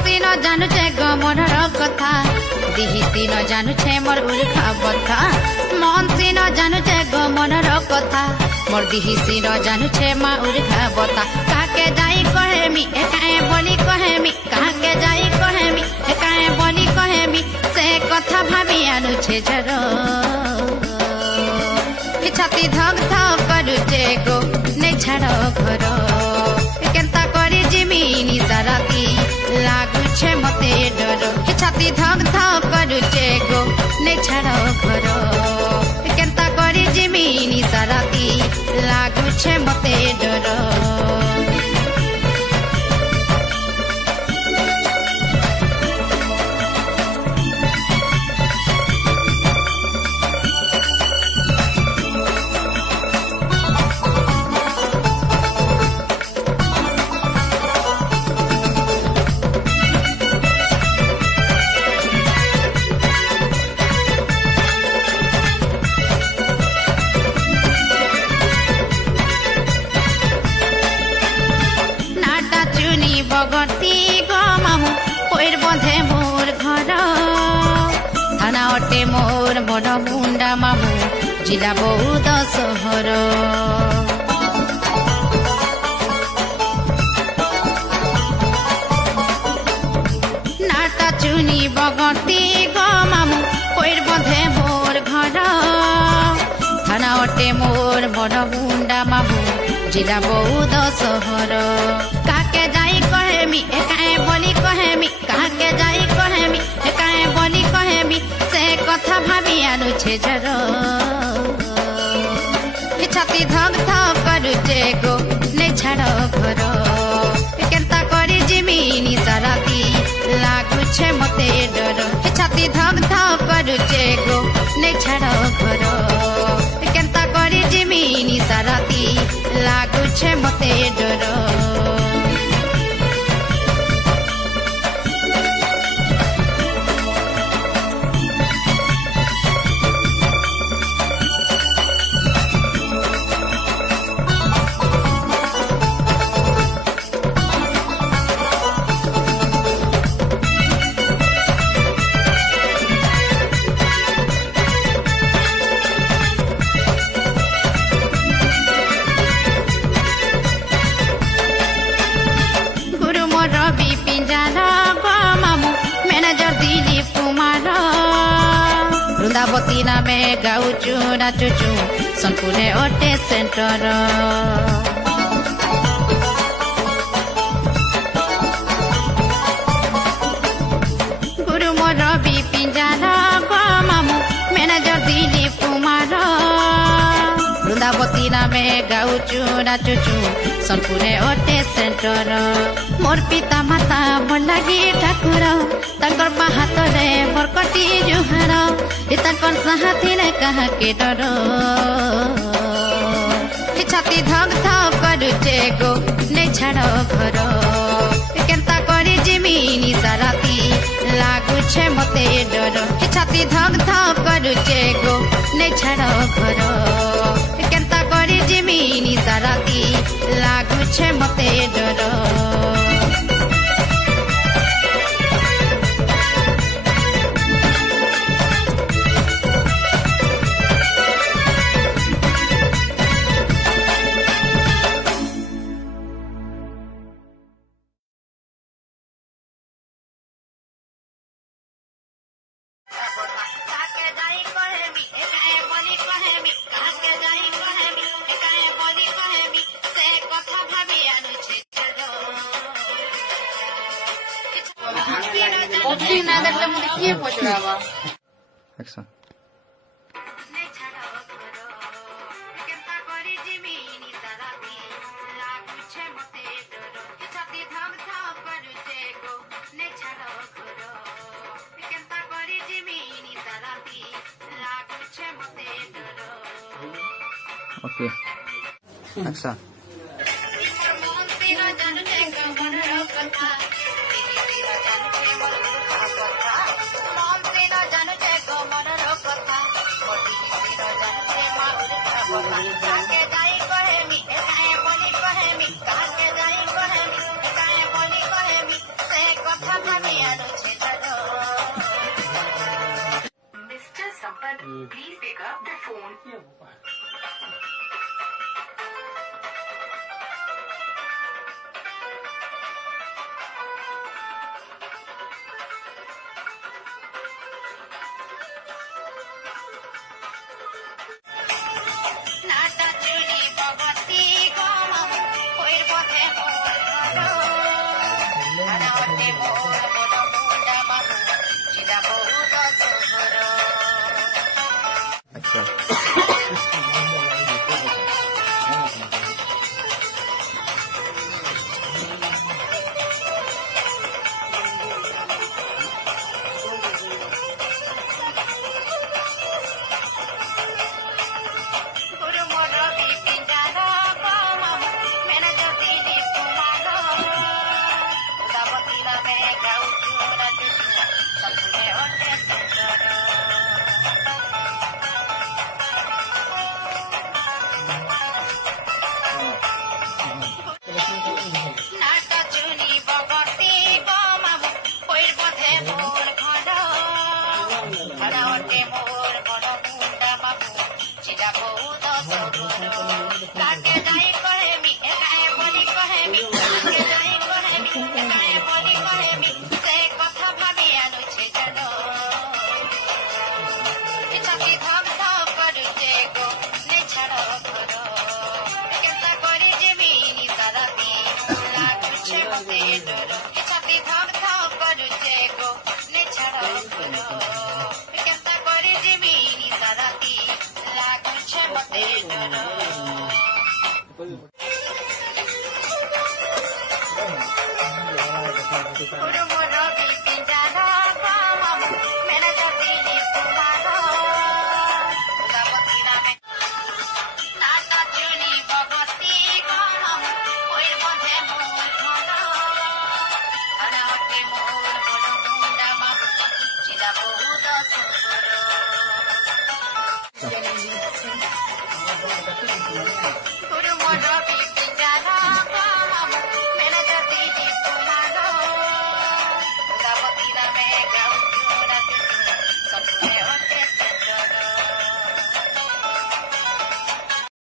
मस्ती न जानुचे गमनर कथा दिहिसी न जानुचे मोर उल्खा बथा मस्ती न जानुचे गमनर कथा मोर दिहिसी न जानुचे मा उल्खा बथा काके जाई कहेमी एकाए बोली कहेमी काके जाई कहेमी एकाए बोली कहेमी से कथा भाबी आनुचे जर छाती धक धक करुचे गो ने छाड़ घर केनता करी जिमिनी साराती लागुछे मते डर छाती धक धक करुचे गो ने छाड़ घर केनता करी जिमिनी साराती लागुछे मते डर बगती गमामु पैर बंधे मोर घर थाना अटे मोर बड़ मुंडा मामु जिला बौद सहर नाटा चुनी बगती गमामु पैर बंधे मोर घर थाना अटे मोर बड़ मुंडा मामु जिला बौद सहर काके जाई कहेमी एकाए बोली कहेमी काके जाई कहेमी एकाए बोली कहेमी से कथा भाबी आनुछे जर छाती धक धक करुचे गो ने छाड़ घर केनता करी जिमिनी साराती लागुछे मते डर छाती धक धक करुचे गो ने छाड़ घर केनता करी जिमिनी साराती लागुछे मते डर वृंदावती नामे गाउचु नाचुचु सोनपुरे ओटे सेंटर गुरु मोर बिपिंजार मामु मैनेजर दिलीप कुमार वृंदावती नामे गाउचु नाचुचु सोनपुरे ओटे सेंटर मोर पिता माता मोर लागी ठाकुर तंकर हाथ रे मोर कटी जुहार तंकर साथी ने कहा के डर छाती धक धक करुचे गो ने छाड़ घर केनता करी जिमिनी साराती लागुछे मते डर छाती धक धक करुचे गो ने छाड़ घर केनता करी जिमिनी साराती लागुछे मते डर Action. Okay. Action. काके जाई कहेमी एकाए बोली कहेमी काके जाई कहेमी एकाए बोली कहेमी से कथा मोर बड़ मुंडा बाबू चिड़ा बहुत सोहर अच्छा Put him on